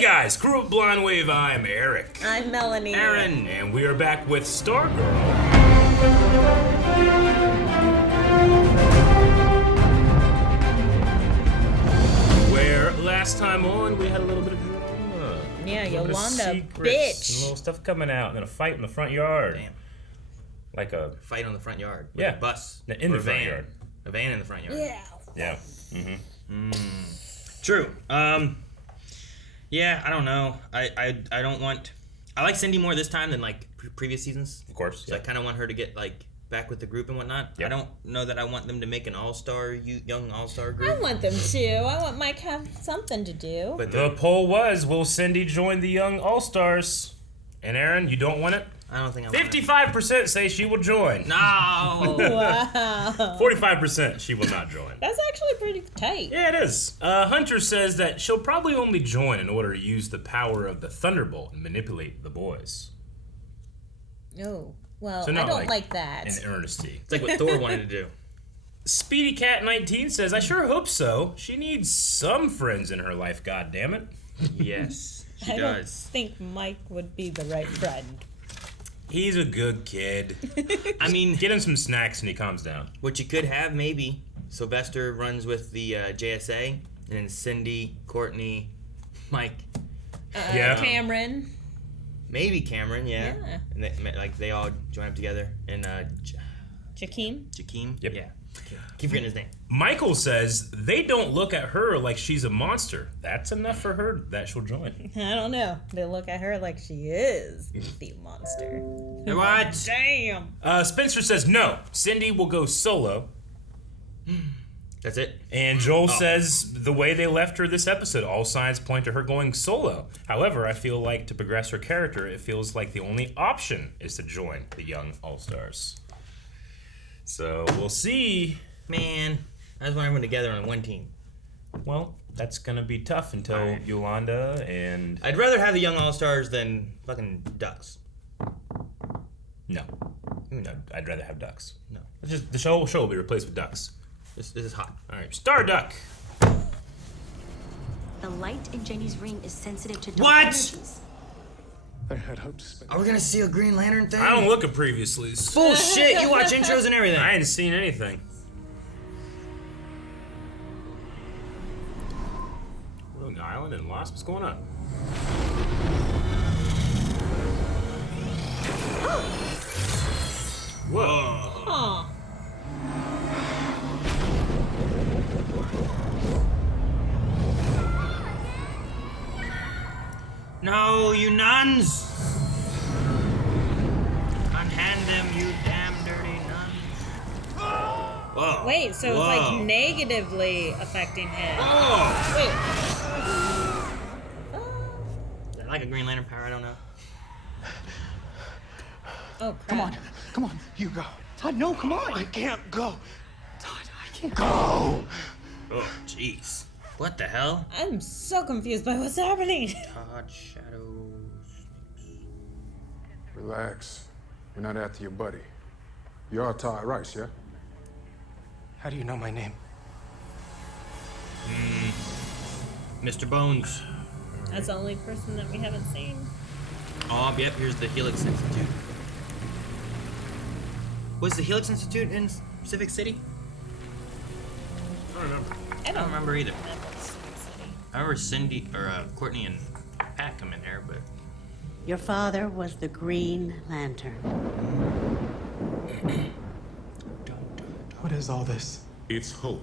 Hey guys, crew of Blind Wave, I'm Eric. I'm Melanie. Aaron. And we are back with Stargirl. Where last time on, we had a little bit of drama. Yeah, Yolanda, bitch. And little stuff coming out, and then a fight in the front yard. Damn. Like a Fight on the front yard. With Yeah. A bus. In or the front van. yard. A van in the front yard. Yeah. Yeah. True. Yeah, I don't know. I don't want. I like Cindy more this time than like previous seasons. Of course. So I kind of want her to get like back with the group and whatnot. Yep. I don't know that I want them to make an young all-star group. I want them to. I want Mike to have something to do. But The poll was, will Cindy join the Young All-Stars? And Aaron, you don't want it? I don't think I want 55% say she will join. No. Wow. 45% she will not join. That's actually pretty tight. Yeah, it is. Hunter says that she'll probably only join in order to use the power of the Thunderbolt and manipulate the boys. Oh, well, So I not don't like that. In earnesty. It's like what Thor wanted to do. Speedy Cat 19 says, I sure hope so. She needs some friends in her life, goddammit. Yes, she I don't does. think Mike would be the right friend. He's a good kid. I mean, Get him some snacks and he calms down. what you could have maybe Sylvester runs with the JSA, and then Cindy, Courtney, Mike, Yeah. Cameron. maybe Cameron, yeah. Yeah. And they all join up together, and Jakeem. Jakeem, Yep. yeah. Keep forgetting his name. Michael says they don't look at her like she's a monster. That's enough for her that she'll join. I don't know. They look at her like she is the monster. What? Damn. Spencer says no. Cindy will go solo. That's it. And Joel says the way they left her this episode, all signs point to her going solo. However, I feel like to progress her character, it feels like the only option is to join the Young All-Stars. So we'll see. Man, I just want everyone together on one team. Well, that's gonna be tough until Alright. Yolanda and I'd rather have the Young All-Stars than fucking Ducks. no, I'd rather have ducks. No. It's just the show will be replaced with ducks. This is hot. All right, Starduck. The light in Jenny's ring is sensitive to dark What? energies. I had hoped to spend. Are we gonna see a Green Lantern thing? I don't look at previously's. Bullshit! You watch intros and everything. I hadn't seen anything. Rogue Island and Lost. What's going on? Whoa. Huh. No, you nuns! Unhand them, you damn dirty nuns. Whoa. Wait, so it's Whoa. like negatively affecting him. Oh! Wait. Is that like a Green Lantern power? I don't know. Oh, crap. Come on, you go. Todd, no, come on. I can't go. Todd, I can't go. Oh, jeez. What the hell? I'm so confused by what's happening. Todd Shadows. Relax. We're not after your buddy. You are Todd Rice, yeah? How do you know my name? Mr. Bones. That's the only person that we haven't seen. Oh, yep, here's the Helix Institute. Was the Helix Institute in Pacific City? I don't remember. I don't remember either. remember. I remember Cindy, or Courtney and Pat come in there, but... Your father was the Green Lantern. What is all this? It's hope.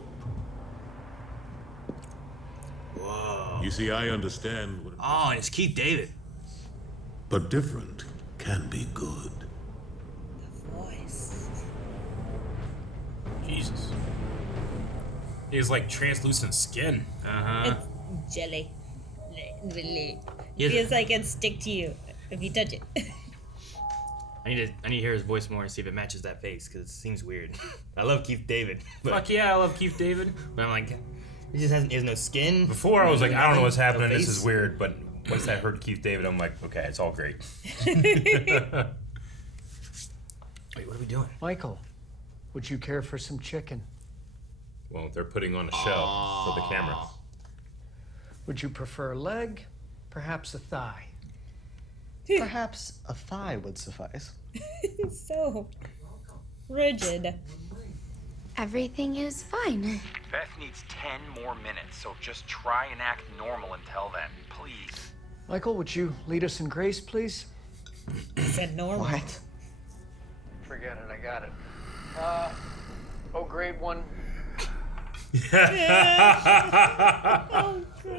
Whoa. You see, I understand what. Oh, and it's Keith David. But different can be good. Voice. Jesus. He has like translucent skin. Uh-huh. It's jelly. Really. Yes. Feels like it'd stick to you if you touch it. I need to hear his voice more and see if it matches that face, because it seems weird. I love Keith David. But, Fuck yeah, I love Keith David. but I'm like, he has no skin. Before I was like, I don't know what's happening. No This face. is weird. But once I heard Keith David, I'm like, okay, it's all great. Wait, what are we doing? Michael, would you care for some chicken? Well, they're putting on a show for the cameras. Would you prefer leg, perhaps a thigh. Perhaps a thigh would suffice. So rigid. Everything is fine. Beth needs 10 more minutes, so just try and act normal until then, please. Michael, would you lead us in grace, please? He said normal. What? Forget it, I got it. grade 1.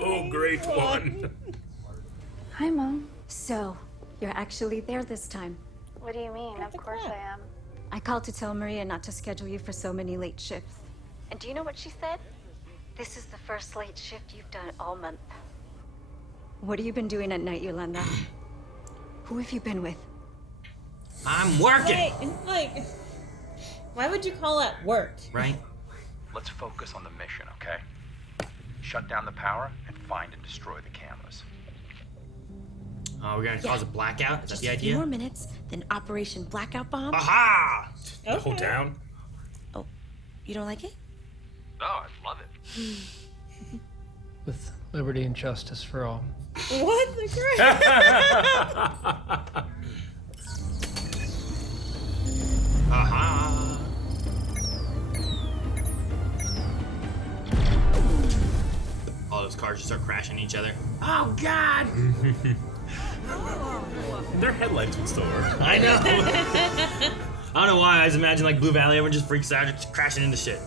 Oh, great one. Hi, Mom. So, you're actually there this time. What do you mean? Of course I am. I called to tell Maria not to schedule you for so many late shifts. And do you know what she said? This is the first late shift you've done all month. What have you been doing at night, Yolanda? Who have you been with? I'm working! Like, why would you call it work? Right? Let's focus on the mission, okay? Shut down the power and find and destroy the cameras. Oh, we're gonna cause a blackout? Is that the idea? A few more minutes, then Operation Blackout Bomb. Aha! The whole town? Oh, you don't like it? No, I love it. With liberty and justice for all. What the crap? Aha! All those cars just start crashing each other. Oh, God! Their headlights would still work. I know. I don't know why. I just imagine like Blue Valley, everyone just freaks out, just crashing into shit.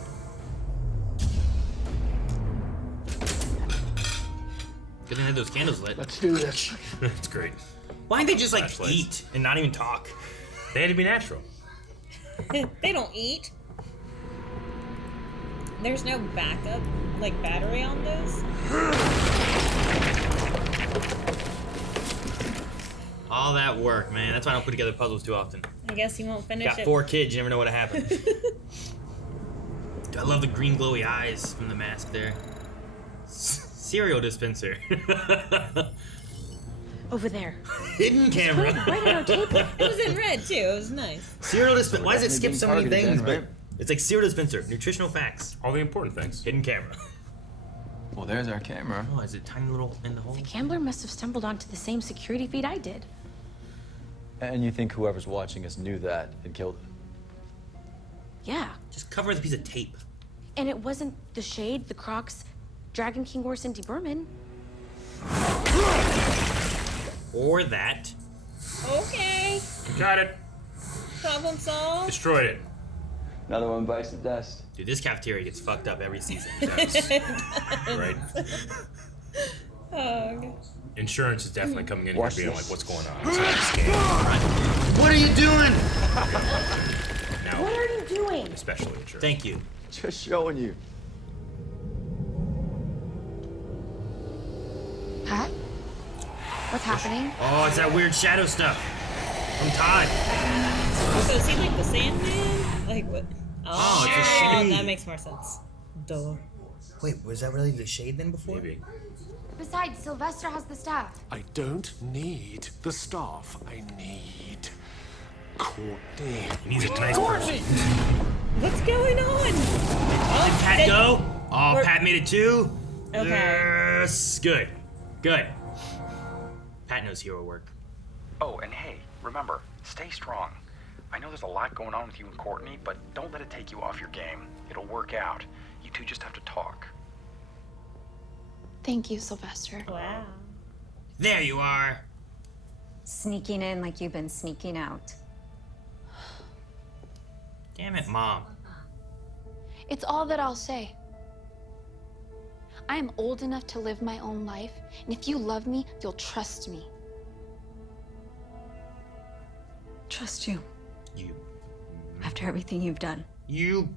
Good thing they had those candles lit. Let's do this. That's great. Why didn't they just like Flashlights. eat and not even talk? They had to be natural. They don't eat. There's no backup, like battery on those. All that work, man. That's why I don't put together puzzles too often. I guess you won't finish Got it. 4 kids, you never know what happened. I love the green glowy eyes from the mask there. Cereal dispenser. Over there. Hidden camera. Right on our table. It was in red too. It was nice. Cereal dispenser. Why does it skip so many targeted things? then, right? But it's like cereal dispenser, nutritional facts, All the important things. hidden camera. Well, there's our camera. Oh, is it tiny little in the hole? The gambler must have stumbled onto the same security feed I did. And you think whoever's watching us knew that and killed it? Yeah. Just cover with a piece of tape. And it wasn't the Shade, the Crocs, Dragon King, or Cindy Berman. Or that. Okay. Got it. Problem solved. Destroyed it. Another one bites the dust. Dude, this cafeteria gets fucked up every season. Right. Oh, okay. Insurance is definitely coming in here Watch being this. like, what's going on? It's not a scam. What are you doing? Now, What are you doing? especially insurance. Thank you. Just showing you. Pat? What's happening? Oh, it's that weird shadow stuff from Todd. So is he like the Sandman? Like what? Oh, it's a shade. That makes more sense. Duh. Wait, was that really the Shade then before? Maybe. Besides, Sylvester has the staff. I don't need the staff. I need Courtney. He needs a nice person. What's going on? Did Oh, Pat go? Oh, we're- Pat made it too? Okay. Yes. Good. Good. Pat knows hero work. Oh, and hey, remember, stay strong. I know there's a lot going on with you and Courtney, but don't let it take you off your game. It'll work out. You two just have to talk. Thank you, Sylvester. Wow. There you are. Sneaking in like you've been sneaking out. Damn it, Mom. It's all that I'll say. I am old enough to live my own life, and if you love me, you'll trust me. Trust you. You. After everything you've done. You.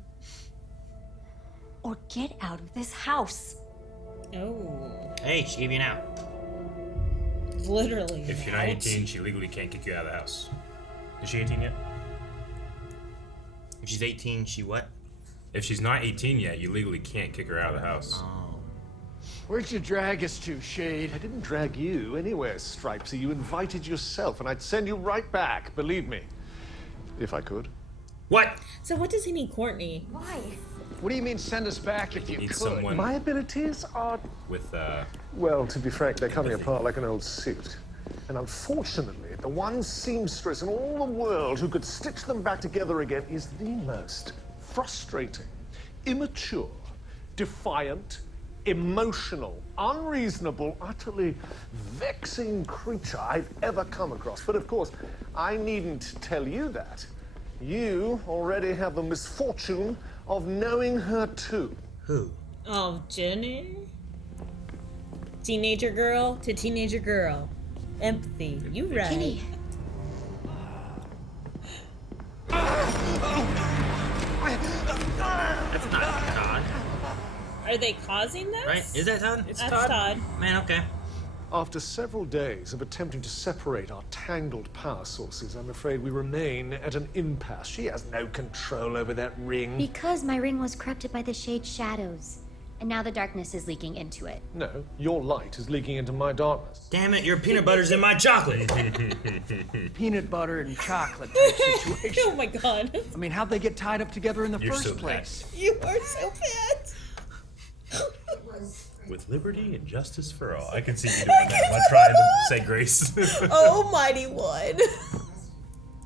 Or get out of this house. Oh. Hey, she gave you an out. Literally. If you're not 18, she legally can't kick you out of the house. Is she 18 yet? If she's 18, she what? If she's not 18 yet, you legally can't kick her out of the house. Oh. Where'd you drag us to, Shade? I didn't drag you anywhere, Stripesy. You invited yourself, and I'd send you right back, believe me. If I could. What? So what does he need Courtney? Why? What do you mean send us back if you Need could? someone My abilities are, with well, to be frank, they're coming apart like an old suit. And unfortunately, the one seamstress in all the world who could stitch them back together again is the most frustrating, immature, defiant, emotional, unreasonable, utterly vexing creature I've ever come across. But of course, I needn't tell you that. You already have the misfortune of knowing her too. Who? Oh, Jenny. Teenager girl to teenager girl. Empathy. You right. Kenny. That's not Todd. Are they causing this? Right? Is that Todd? That's Todd. Man, okay. After several days of attempting to separate our tangled power sources, I'm afraid we remain at an impasse. She has no control over that ring. Because my ring was corrupted by the Shade's shadows. And now the darkness is leaking into it. No, your light is leaking into my darkness. Damn it, your peanut butter's in my chocolate. Peanut butter and chocolate type situation. Oh my god. I mean, how'd they get tied up together in the You're first so place? You are so bad. with liberty and justice for all. I can see you doing that. I'm trying to say grace. Almighty one.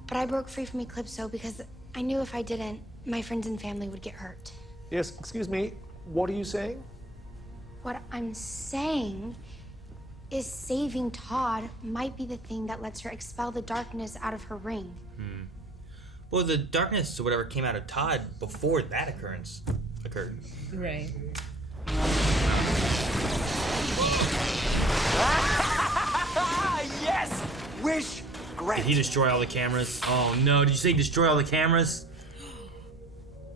But I broke free from Eclipso because I knew if I didn't, my friends and family would get hurt. Yes, excuse me, what are you saying? What I'm saying is saving Todd might be the thing that lets her expel the darkness out of her ring. Well, the darkness or whatever came out of Todd before that occurrence occurred. Right. Yes! Wish! Great. Did he destroy all the cameras? Oh no, did you say destroy all the cameras?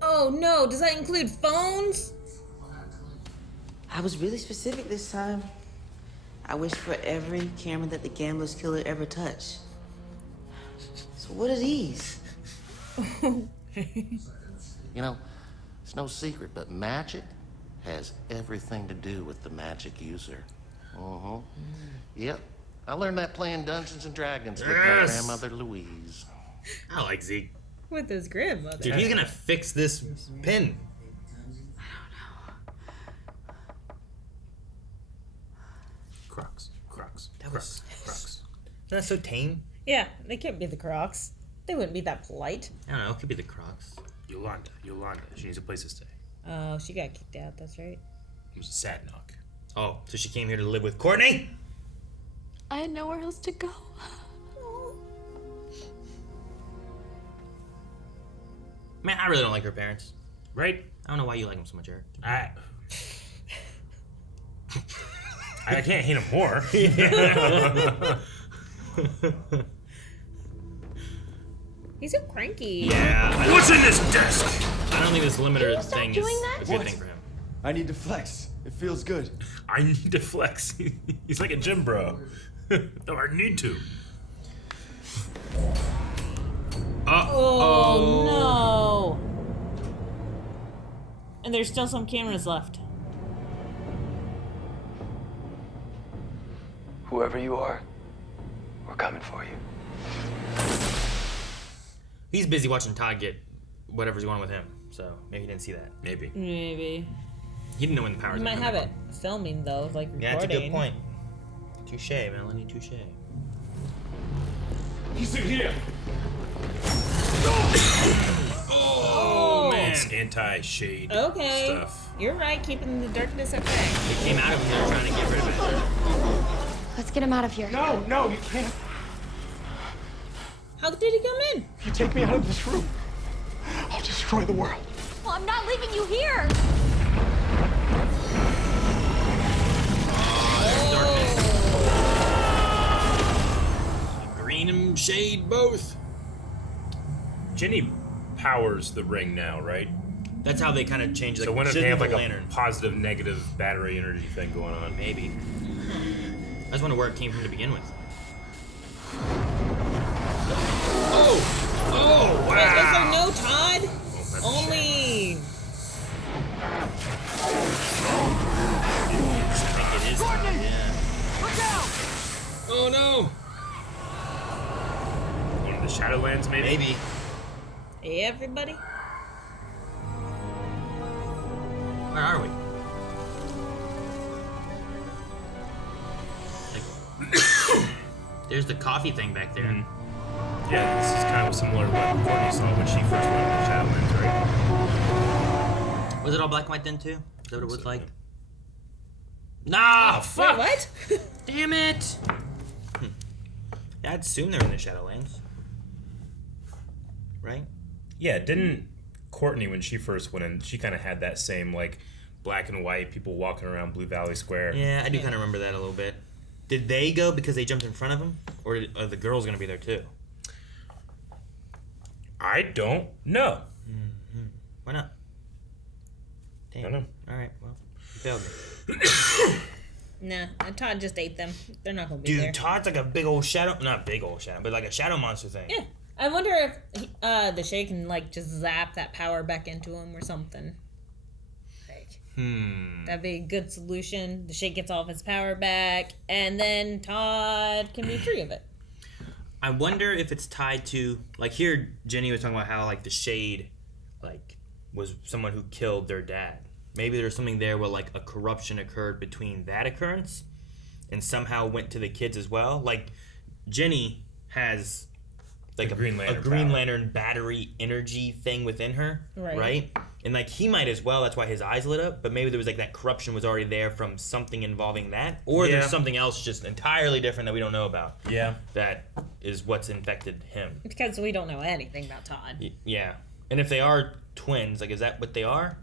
Oh no, does that include phones? I was really specific this time. I wish for every camera that the gambler's killer ever touched. So what are these? You know, it's no secret, but magic has everything to do with the magic user. Yep. I learned that playing Dungeons and Dragons with my grandmother Louise. I like Zeke. With his grandmother. Dude, he's gonna fix this pin. Crocs. That's so tame. Yeah, they can't be the Crocs. They wouldn't be that polite. I don't know, it could be the Crocs. Yolanda. She needs a place to stay. Oh, she got kicked out, that's right. It was a sad knock. Oh, so she came here to live with Courtney? I had nowhere else to go. Man, I really don't like her parents. Right? I don't know why you like them so much, Eric. I can't hate him more. He's so cranky. Yeah. What's in this desk? I don't think this limiter thing is doing a good thing for him. I need to flex. It feels good. I need to flex. He's like a gym bro. No, I need to. Oh no. And there's still some cameras left. Whoever you are, we're coming for you. He's busy watching Todd get whatever's going on with him, so maybe he didn't see that. Maybe. Maybe. He didn't know when the powers You were might coming have it filming though, like recording. Yeah, that's a good point. Touche, Melanie, touche. He's in here. Oh, man. It's anti-shade Okay. stuff. You're right, keeping the darkness at bay. They came out of him, they were trying to get rid of it. Let's get him out of here. No, you can't. How did he come in? If you take me out of this room, I'll destroy the world. Well, I'm not leaving you here. Green and shade both. Jenny powers the ring now, right? That's how they kind of change the So when they have like lantern. a positive, negative battery energy thing going on? Maybe. I just wonder where it came from to begin with. Oh, wow. Wait, is there no Todd? Only. I think it is. Yeah. Look out! Oh no! One of the Shadowlands, maybe? Maybe. Hey, everybody. Where are we? There's the coffee thing back there. Yeah, this is kind of similar to what Courtney saw when she first went to Shadowlands, right? Was it all black and white then too? Is that what it was like? Nah, fuck! Wait, what? Damn it! I'd assume they're in the Shadowlands. Right? Yeah, didn't Courtney, when she first went in, she kind of had that same, like, black and white people walking around Blue Valley Square. Yeah, I do kind of remember that a little bit. Did they go because they jumped in front of them? Or are the girls going to be there too? I don't know. Mm-hmm. Why not? Damn. I don't know. Alright, well, you failed me. Nah, Todd just ate them. They're not gonna be there. Dude, Todd's like a big old shadow. Not big old shadow, but like a shadow monster thing. Yeah. I wonder if the Shade can like just zap that power back into him or something. Like, that'd be a good solution. The Shade gets all of his power back, and then Todd can be free of it. I wonder if it's tied to, like, here Jenny was talking about how like the Shade like was someone who killed their dad. Maybe there's something there where like a corruption occurred between that occurrence and somehow went to the kids as well. Like Jenny has like a Green Lantern battery energy thing within her, right? And like he might as well. That's why his eyes lit up. But maybe there was like that corruption was already there from something involving that, or there's something else just entirely different that we don't know about. Yeah, that is what's infected him. Because we don't know anything about Todd. Yeah, and if they are twins, like is that what they are?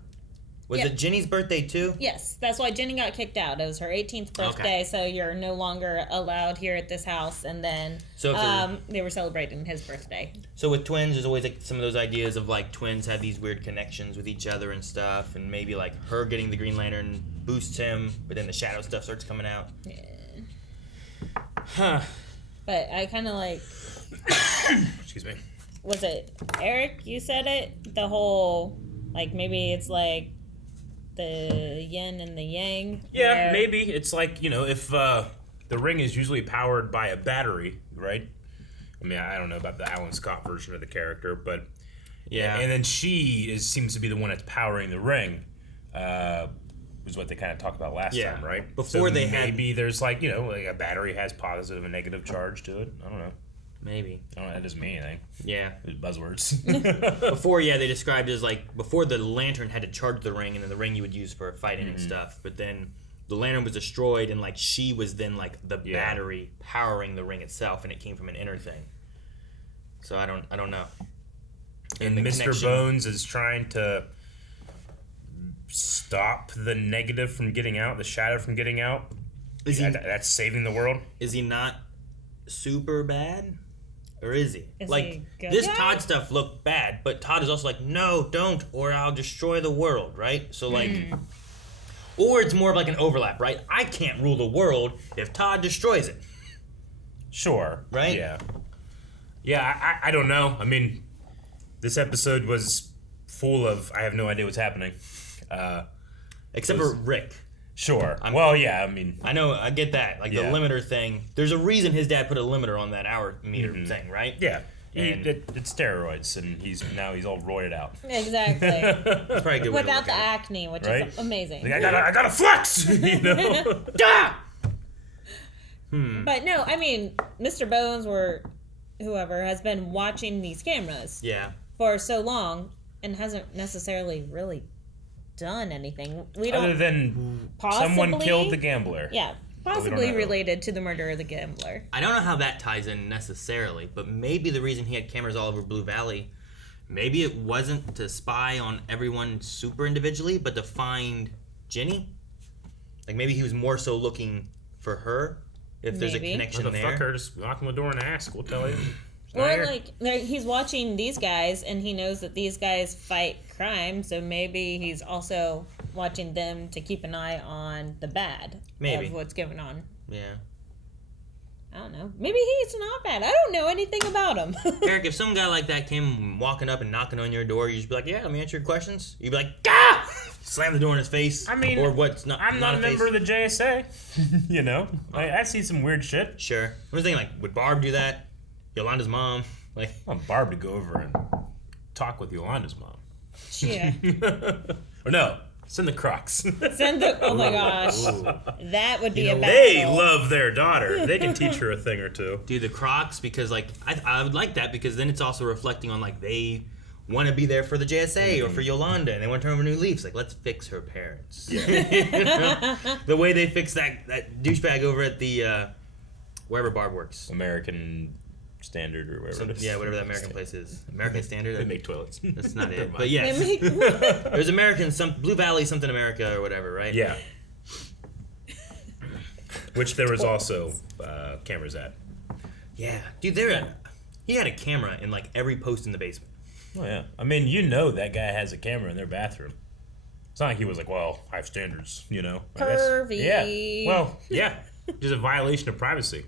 Was it Jenny's birthday too? Yes, that's why Jenny got kicked out. It was her 18th birthday, so you're no longer allowed here at this house. And then they were celebrating his birthday. So with twins, there's always like some of those ideas of like twins have these weird connections with each other and stuff, and maybe like her getting the Green Lantern boosts him, but then the shadow stuff starts coming out. Yeah. Huh. But I kind of like. Excuse me. Was it Eric? You said it. The whole like maybe it's like. The yin and the yang. Yeah, maybe. It's like, you know, if the ring is usually powered by a battery, right? I mean, I don't know about the Alan Scott version of the character, but yeah. And then she seems to be the one that's powering the ring, was what they kind of talked about last time, right? Before so maybe there's like, you know, like a battery has positive and negative charge to it. I don't know. Maybe. I don't know, that doesn't mean anything. Yeah. It's buzzwords. Before, they described it as like, before the lantern had to charge the ring, and then the ring you would use for fighting and stuff. But then the lantern was destroyed, and like she was then like the battery powering the ring itself, and it came from an inner thing. So I don't know. And Mr. Bones is trying to stop the negative from getting out, the shadow from getting out. That's saving the world. Is he not super bad? Or is he? Is like, he good? This Todd stuff looked bad, but Todd is also like, no, don't, or I'll destroy the world, right? So, like, or it's more of like an overlap, right? I can't rule the world if Todd destroys it. Sure. Right? Yeah. Yeah, I don't know. I mean, this episode was full of, I have no idea what's happening. Except for Rick. Sure. Well, yeah, I mean... I know, I get that. Like, the limiter thing. There's a reason his dad put a limiter on that hour meter thing, right? Yeah. It's steroids, and he's all roided out. Exactly. That's probably a good way to Without look the at it. acne, which Right? is amazing. Like, I gotta flex! You know? But no, I mean, Mr. Bones or whoever has been watching these cameras for so long and hasn't necessarily really done anything. We don't Other than someone killed the gambler. Yeah, possibly related to the murder of the gambler. I don't know how that ties in necessarily, but maybe the reason he had cameras all over Blue Valley, maybe it wasn't to spy on everyone super individually, but to find Jenny. Like maybe he was more so looking for her. If there's a connection there. Fuck her, just knock on the door and ask. We'll tell you. Or like he's watching these guys and he knows that these guys fight crime, so maybe he's also watching them to keep an eye on the bad of what's going on. Yeah. I don't know. Maybe he's not bad. I don't know anything about him. Eric, if some guy like that came walking up and knocking on your door, you'd just be like, yeah, let me answer your questions. You'd be like, Gah! Slam the door in his face. I mean, or what's not. I'm not a member of the JSA. You know? I see some weird shit. Sure. I was thinking, like, would Barb do that? Yolanda's mom? Like, I want Barb to go over and talk with Yolanda's mom. Yeah. Or no. Send the Crocs. Send the. Oh my gosh, that would be a battle. They love their daughter. They can teach her a thing or two. Do the Crocs because like I would like that because then it's also reflecting on like they want to be there for the JSA or for Yolanda and they want to turn over new leaves. Like let's fix her parents. Yeah. The way they fix that douchebag over at the wherever Barb works. American Standard or whatever it is. Yeah, whatever that American place is. American Standard? They make toilets. That's not it. But yes. There's American, Blue Valley, something America or whatever, right? Yeah. Which there was also cameras at. Yeah. Dude, he had a camera in like every post in the basement. Oh, yeah. I mean, you know that guy has a camera in their bathroom. It's not like he was like, well, I have standards, you know. Pervy. Yeah. Well, yeah. Just a violation of privacy.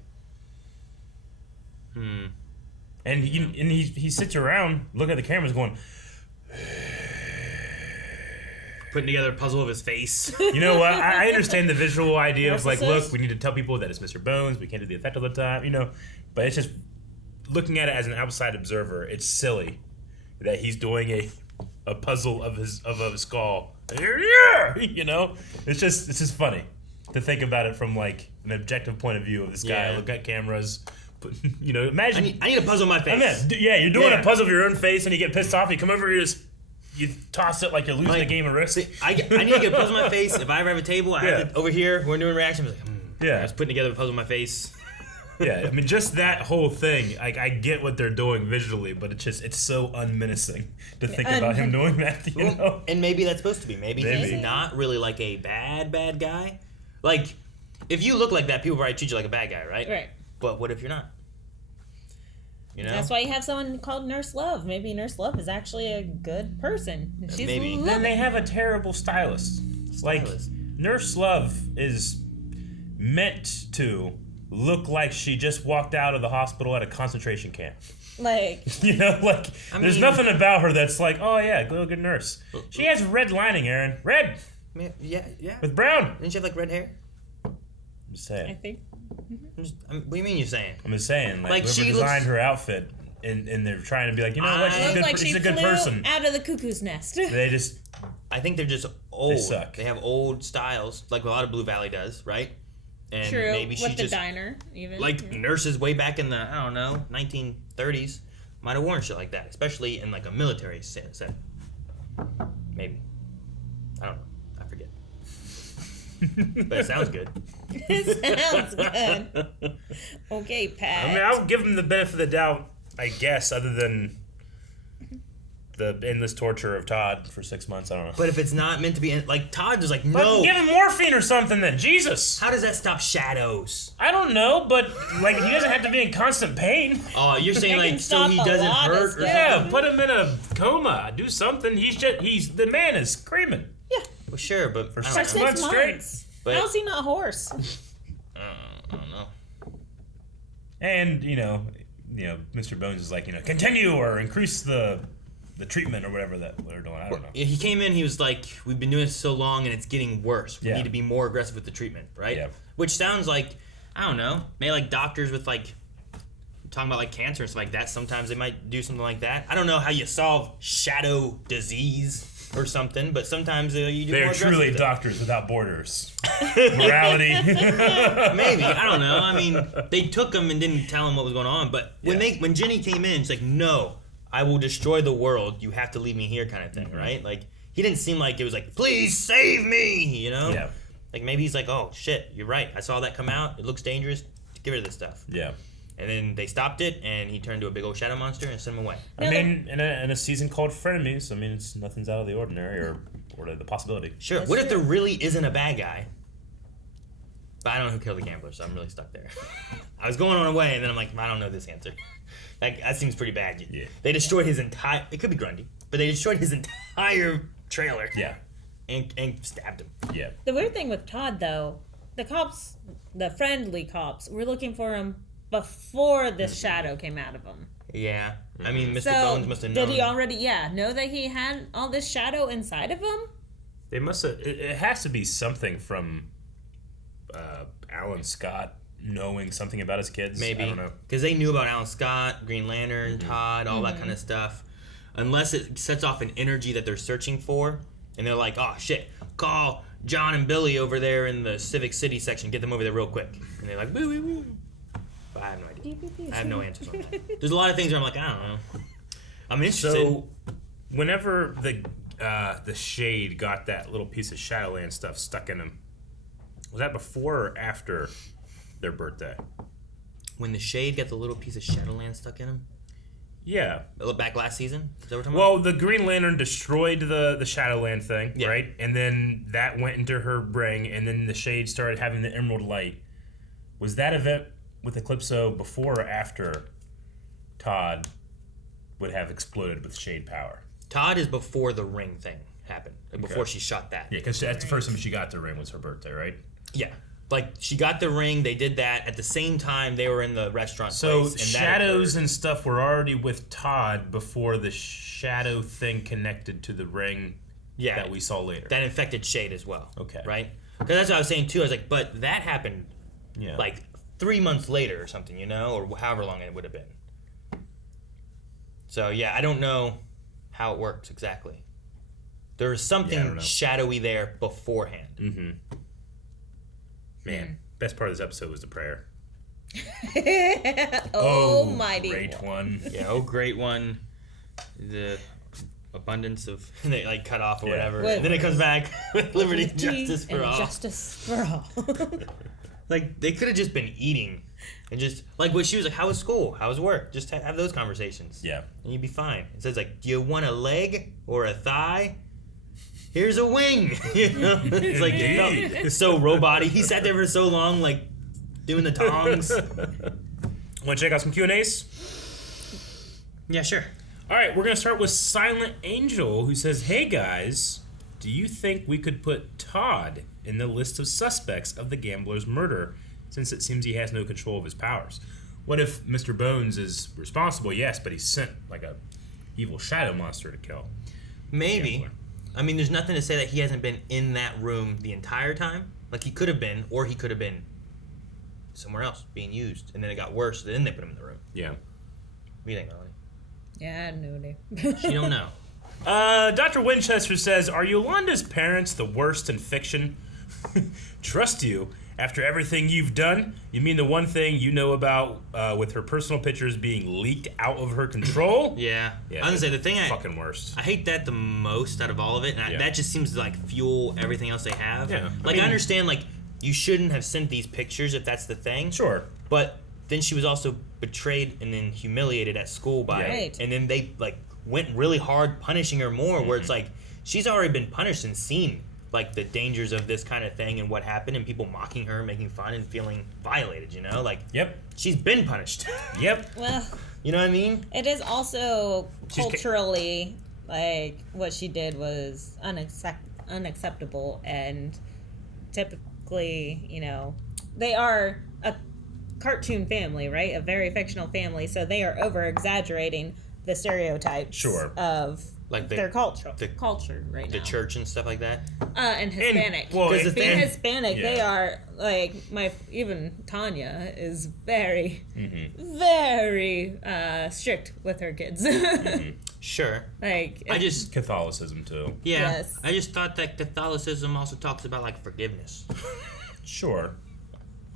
And he sits around looking at the cameras going, putting together a puzzle of his face. You know what? I understand the visual idea of like, look, we need to tell people that it's Mr. Bones. We can't do the effect all the time, you know. But it's just looking at it as an outside observer. It's silly that he's doing a puzzle of his skull. Yeah, you know. It's just funny to think about it from like an objective point of view of this guy. Yeah. Look at cameras. You know, imagine. I need a puzzle of my face. You're doing a puzzle of your own face, and you get pissed off. You come over here, you toss it like you're losing a game of Risk. I need to get a puzzle of my face. If I ever have a table, I have to, over here, we're doing reactions. Like, I was putting together a puzzle of my face. Yeah, I mean, just that whole thing. I get what they're doing visually, but it's so unmenacing to think about him doing that. You know, and maybe that's supposed to be. Maybe he's not really like a bad guy. Like, if you look like that, people probably treat you like a bad guy, right? Right. But what if you're not? You know? That's why you have someone called Nurse Love. Maybe Nurse Love is actually a good person. She's maybe. Then they have a terrible stylist. Like, Nurse Love is meant to look like she just walked out of the hospital at a concentration camp. Like, you know, like, there's nothing about her that's like, oh yeah, good nurse. She has red lining, Aaron. Red! Yeah. With brown. Didn't she have like red hair? I'm just saying. I think. What do you mean you're saying? I'm just saying, like whoever she designed her outfit, and they're trying to be like, you know what, she's a good person. Out of the cuckoo's nest. I think they're just old. They suck. They have old styles, like a lot of Blue Valley does, right? And true. Maybe she with the just diner, even like nurses way back in the 1930s might have worn shit like that, especially in like a military setting. Maybe. I don't know. I forget. But it sounds good. It sounds good. Okay, Pat. I mean, I'll give him the benefit of the doubt, I guess, other than the endless torture of Todd for 6 months. I don't know. But if it's not meant to be, like, Todd is like, no. Give him morphine or something then. Jesus. How does that stop shadows? I don't know, but, like, he doesn't have to be in constant pain. Oh, you're saying, like, so he doesn't hurt or Yeah, something? put him in a coma. Do something. The man is screaming. Yeah. Well, sure, but for I don't 6 know. months straight. But how's he not hoarse? I don't know. And, you know, Mr. Bones is like, continue or increase the treatment or whatever that they're doing. I don't know. He came in, he was like, we've been doing this so long and it's getting worse. We Yeah. need to be more aggressive with the treatment, right? Yeah. Which sounds like, I don't know, maybe like doctors with like, talking about like cancer and stuff like that, sometimes they might do something like that. I don't know how you solve shadow disease or something, but sometimes you do They're more truly aggressive doctors without borders. Morality. Maybe, I don't know. I mean, they took him and didn't tell him what was going on, but when Jenny came in, she's like, no, I will destroy the world. You have to leave me here kind of thing, right? Like, he didn't seem like it was like, please save me, you know? Yeah. Like, maybe he's like, oh, shit, you're right. I saw that come out. It looks dangerous. Get rid of this stuff. Yeah. And then they stopped it, and he turned to a big old shadow monster and sent him away. I mean, in a season called Frenemies, I mean, nothing's out of the ordinary or the possibility. Sure. What if there really isn't a bad guy? But I don't know who killed the gambler, so I'm really stuck there. I was going on a way, and then I'm like, I don't know this answer. Like, that seems pretty bad. Yeah. They destroyed his entire... It could be Grundy, but they destroyed his entire trailer. Yeah. And stabbed him. Yeah. The weird thing with Todd, though, the cops, the friendly cops, were looking for him before this shadow came out of him. Yeah. I mean, Mr. So, Bones must have known. did he already, know that he had all this shadow inside of him? They must have... It has to be something from Alan Scott knowing something about his kids. Maybe. I don't know. Because they knew about Alan Scott, Green Lantern, Todd, all that kind of stuff. Unless it sets off an energy that they're searching for, and they're like, oh, shit, call John and Billy over there in the Civic City section. Get them over there real quick. And they're like, woo, woo, woo. But I have no idea. I have no answers on that. There's a lot of things where I'm like, I don't know. I'm interested. So, whenever the Shade got that little piece of Shadowland stuff stuck in him, was that before or after their birthday? When the Shade got the little piece of Shadowland stuck in him? Yeah. Back last season? Is that what we're talking Well, about? the Green Lantern destroyed the Shadowland thing, right? And then that went into her ring, and then the Shade started having the Emerald Light. Was that event with Eclipso before or after Todd would have exploded with Shade power? Todd is before the ring thing happened. Like before she shot that. Yeah, because that's the first time she got the ring was her birthday, right? Yeah. Like, she got the ring, they did that. At the same time, they were in the restaurant So place. And shadows and stuff were already with Todd before the shadow thing connected to the ring that we saw later. That infected Shade as well. Okay. Right? Because that's what I was saying, too. I was like, but that happened, Yeah. like, 3 months later or something, you know? Or however long it would have been. So, yeah, I don't know how it works exactly. There's something shadowy there beforehand. Mm-hmm. Man, best part of this episode was the prayer. Mighty great one. Yeah, oh, great one. The abundance of they like cut off or whatever, and then it comes back with liberty, justice for all. Justice for all. Like they could have just been eating, and just like what she was like, "How was school? How was work?" Just have those conversations. Yeah, and you'd be fine. It says like, "Do you want a leg or a thigh?" Here's a wing. You know, it's like it's so robot-y. He sat there for so long, like doing the tongs. Want to check out some Q&As? Yeah, sure. All right, we're gonna start with Silent Angel, who says, "Hey guys, do you think we could put Todd in the list of suspects of the gambler's murder, since it seems he has no control of his powers? What if Mr. Bones is responsible? Yes, but he sent like a evil shadow monster to kill." Maybe. I mean, there's nothing to say that he hasn't been in that room the entire time. Like, he could have been, or he could have been somewhere else being used, and then it got worse, then they put him in the room. Yeah. What do you think, Melanie? Yeah, I had no idea. She don't know. Dr. Winchester says, "Are Yolanda's parents the worst in fiction? Trust you after everything you've done? You mean the one thing you know about with her personal pictures being leaked out of her control?" Yeah. I was gonna say, the thing fucking worst. I hate that the most out of all of it, and that just seems to, like, fuel everything else they have. Yeah. Like, I understand, like, you shouldn't have sent these pictures if that's the thing. Sure. But then she was also betrayed and then humiliated at school by Right. and then they, like, went really hard punishing her more, where it's like, she's already been punished and seen, like, the dangers of this kind of thing and what happened, and people mocking her, making fun, and feeling violated, you know? Like, yep. She's been punished. Yep. Well, you know what I mean? it is also culturally, like, what she did was unacceptable, and typically, you know, they are a cartoon family, right? A very fictional family, so they are over-exaggerating the stereotypes of like their culture right now. The church and stuff like that. And Hispanic. Because being Hispanic, they are like even Tanya is very, very strict with her kids. Sure. Like I just Catholicism too. Yeah. Yes. I just thought that Catholicism also talks about like forgiveness. Sure.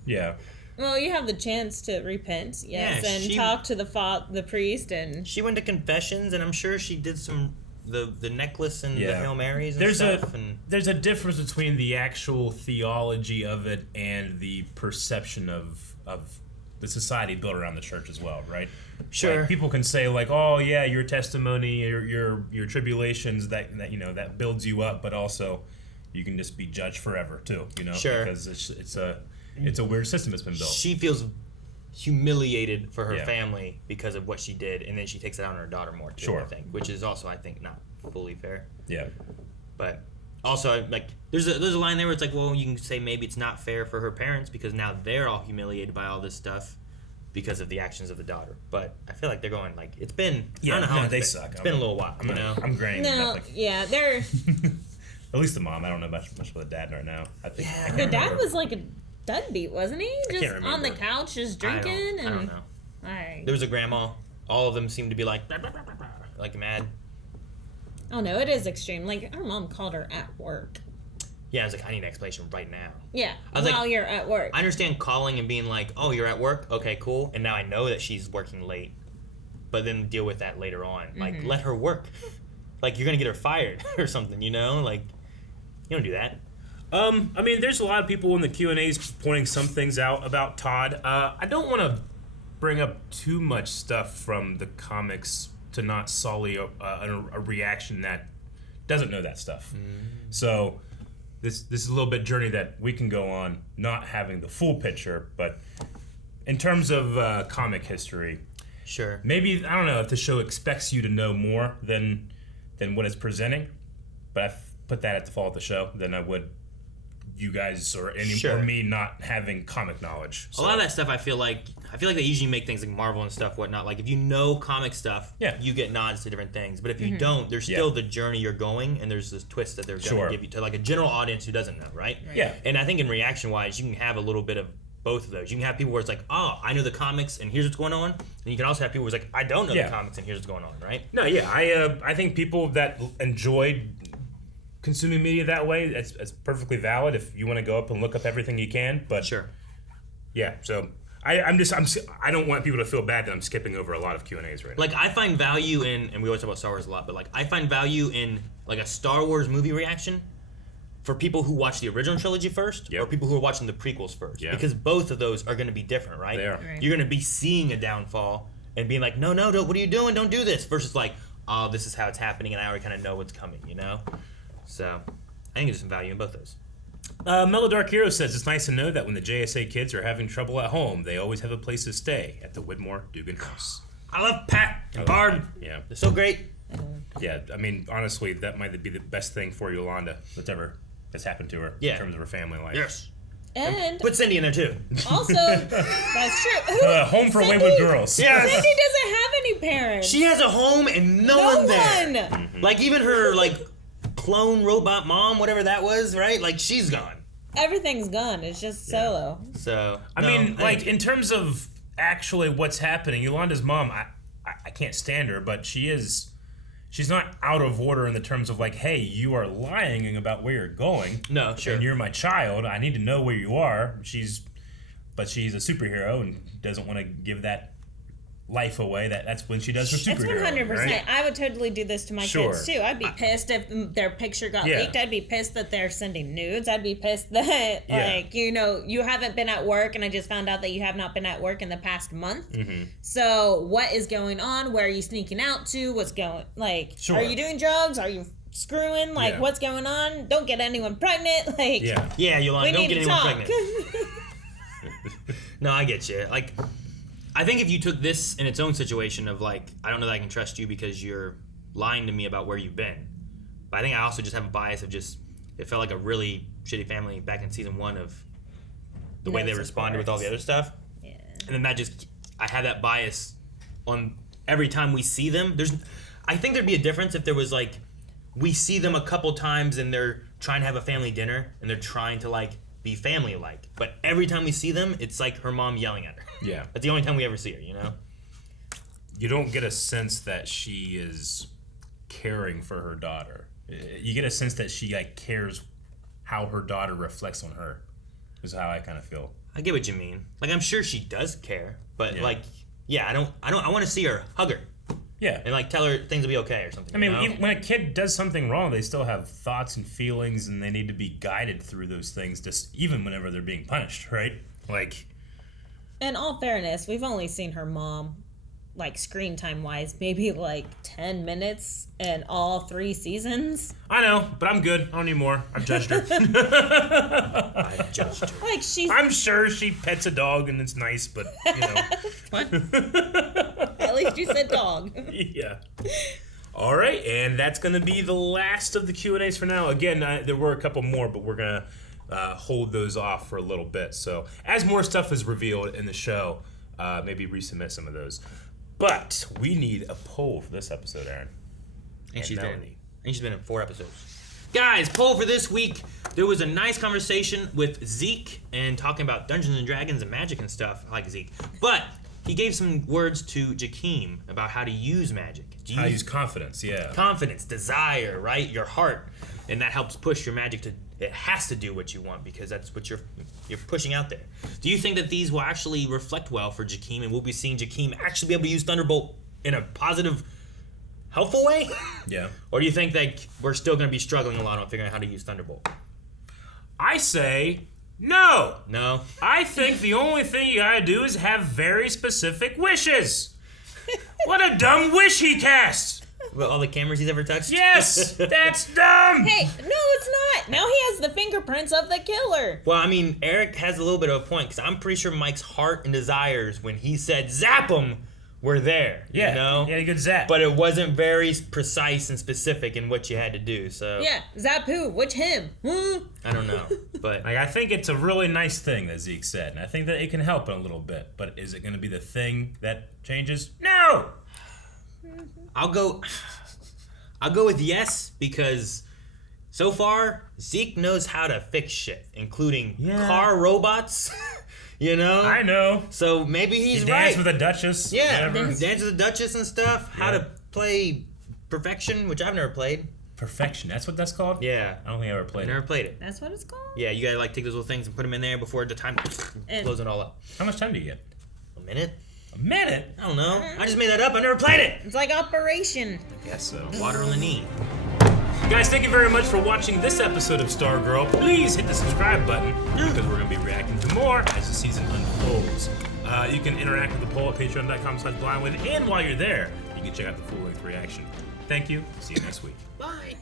Yeah. Well, you have the chance to repent, yes, Yeah, and she- talk to the priest, and She went to confessions, and I'm sure she did some the necklace and the Hail Marys and There's stuff. And there's a difference between the actual theology of it and the perception of the society built around the church as well, right? Sure. Like, people can say like, "Oh yeah, your testimony, your tribulations that you know that builds you up," but also you can just be judged forever too, you know? Sure. Because it's a weird system that's been built. she feels humiliated for her Yeah. family because of what she did, and then she takes it out on her daughter more too. Sure. I think, which is also I think not fully fair. Yeah. But also, like, there's a line there where it's like, well, you can say maybe it's not fair for her parents because now they're all humiliated by all this stuff because of the actions of the daughter. But I feel like they're going like it's been I don't know how long they it's been. suck. It's been a little while, you know. I'm graying. no, yeah, they're At least the mom. I don't know much about the dad right now. I think I can't the dad remember. was like a deadbeat, wasn't he? can't Just on the remember. couch, just I drinking, don't and know. Alright. There was a grandma. All of them seemed to be like "Bah, bah, bah, bah, bah," like mad. Oh no, it is extreme. Like her mom called her at work. Yeah, I was like, I need an explanation right now. Yeah, I was while like, you're at work. I understand calling and being like, oh, you're at work? Okay, cool. And now I know that she's working late. But then deal with that later on. Like, let her work. Like, you're going to get her fired or something, you know? Like, you don't do that. I mean, there's a lot of people in the Q&As pointing some things out about Todd. I don't want to bring up too much stuff from the comics to not sully a reaction that doesn't know that stuff. So this is a little bit journey that we can go on, not having the full picture, but in terms of comic history, sure. Maybe, I don't know if the show expects you to know more than what it's presenting, but I put that at the fault of the show than I would you guys or me not having comic knowledge. So. A lot of that stuff I feel like they usually make things like Marvel and stuff, whatnot. Like if you know comic stuff, you get nods to different things. But if you don't, there's still the journey you're going, and there's this twist that they're going to give you to like a general audience who doesn't know, right? Yeah. And I think in reaction wise, you can have a little bit of both of those. You can have people where it's like, oh, I know the comics and here's what's going on. And you can also have people where it's like, I don't know the comics and here's what's going on, right? No, yeah. I think people that enjoyed consuming media that way, it's perfectly valid if you want to go up and look up everything you can. But yeah, so I don't want people to feel bad that I'm skipping over a lot of Q&As right now. Like I find value in, and we always talk about Star Wars a lot, but like I find value in like a Star Wars movie reaction for people who watch the original trilogy first, or people who are watching the prequels first, because both of those are going to be different, right? They are. Right. You're going to be seeing a downfall and being like, no, what are you doing? Don't do this. Versus like, oh, this is how it's happening, and I already kind of know what's coming, you know? So I think there's some value in both those. Mellow Dark Hero says it's nice to know that when the JSA kids are having trouble at home, they always have a place to stay at the Whitmore Dugan house. I love Pat and Barb. Yeah, they're so great. Yeah, I mean, honestly, that might be the best thing for Yolanda that's happened to her in terms of her family life. Yes. And put Cindy in there too. Also, that's true. Home for Wayward Girls. Yes. Cindy doesn't have any parents. She has a home and no one there. Like even her like clone robot mom, whatever that was, right? Like she's gone. Everything's gone. It's just Solo. So I mean, like in terms of actually what's happening, Yolanda's mom, I can't stand her, but she's not out of order in the terms of like, hey, you are lying about where you're going. No, sure. And you're my child. I need to know where you are. But she's a superhero and doesn't want to give that life away. That's when she does her superhero. It's 100%. Right? I would totally do this to my kids too. I'd be pissed if their picture got leaked. I'd be pissed that they're sending nudes. I'd be pissed that like, you know, you haven't been at work and I just found out that you have not been at work in the past month. So what is going on? Where are you sneaking out to? What's going are you doing drugs? Are you screwing? Like what's going on? Don't get anyone pregnant. Like Yolanda, don't get anyone pregnant. No, I get you. Like I think if you took this in its own situation of like, I don't know that I can trust you because you're lying to me about where you've been. But I think I also just have a bias of just, it felt like a really shitty family back in season 1 of the way they responded with all the other stuff. Yeah. And then that just, I have that bias on every time we see them. I think there'd be a difference if there was like, we see them a couple times and they're trying to have a family dinner and they're trying to like be family-like. But every time we see them, it's like her mom yelling at her. Yeah. That's the only time we ever see her, you know? You don't get a sense that she is caring for her daughter. You get a sense that she like cares how her daughter reflects on her. Is how I kind of feel. I get what you mean. Like I'm sure she does care, but I want to see her hug her. Yeah. And like tell her things will be okay or something. I mean, even when a kid does something wrong, they still have thoughts and feelings, and they need to be guided through those things, just even whenever they're being punished, right? Like. In all fairness, we've only seen her mom, like screen time wise, maybe like 10 minutes in all 3 seasons. I know, but I'm good. I don't need more. I've judged her. I've judged her. Like I'm sure she pets a dog and it's nice, but you know. At least you said dog. Yeah. All right, and that's going to be the last of the Q&As for now. Again, there were a couple more, but we're going to hold those off for a little bit. So as more stuff is revealed in the show, maybe resubmit some of those. But we need a poll for this episode, Aaron. And she's been in 4 episodes. Guys, poll for this week. There was a nice conversation with Zeke and talking about Dungeons and Dragons and magic and stuff. I like Zeke. But he gave some words to Jakeem about how to use magic. How to use confidence, yeah. Confidence, desire, right? Your heart. And that helps push your magic to It has to do what you want because that's what you're pushing out there. Do you think that these will actually reflect well for Jakeem, and we'll be seeing Jakeem actually be able to use Thunderbolt in a positive, helpful way? Yeah. Or do you think that we're still going to be struggling a lot on figuring out how to use Thunderbolt? I say no. No. I think the only thing you gotta do is have very specific wishes. What a dumb wish he cast! With all the cameras he's ever touched? Yes! That's dumb! Hey, no, it's not. Now he has the fingerprints of the killer. Well, I mean, Eric has a little bit of a point, because I'm pretty sure Mike's heart and desires, when he said zap him, were there. Yeah, you know? yeah, you could zap. But it wasn't very precise and specific in what you had to do, so... Yeah, zap who? Which him? I don't know, but... Like, I think it's a really nice thing that Zeke said, and I think that it can help in a little bit, but is it gonna be the thing that changes? No! I'll go with yes, because so far, Zeke knows how to fix shit, including car robots, you know? I know. So maybe he's he right. danced with a Duchess. Yeah, whatever. dance with the Duchess and stuff. How to play Perfection, which I've never played. Perfection, that's what that's called? Yeah. I don't think I ever played I never played it. That's what it's called? Yeah, you gotta like take those little things and put them in there before the time blows it all up. How much time do you get? A minute? A minute? I don't know. I just made that up. I never played it. It's like Operation. I guess so. Water on the knee. Guys, thank you very much for watching this episode of Stargirl. Please hit the subscribe button because we're going to be reacting to more as the season unfolds. You can interact with the poll at patreon.com/blindwid, and while you're there, you can check out the full-length reaction. Thank you. See you next week. Bye.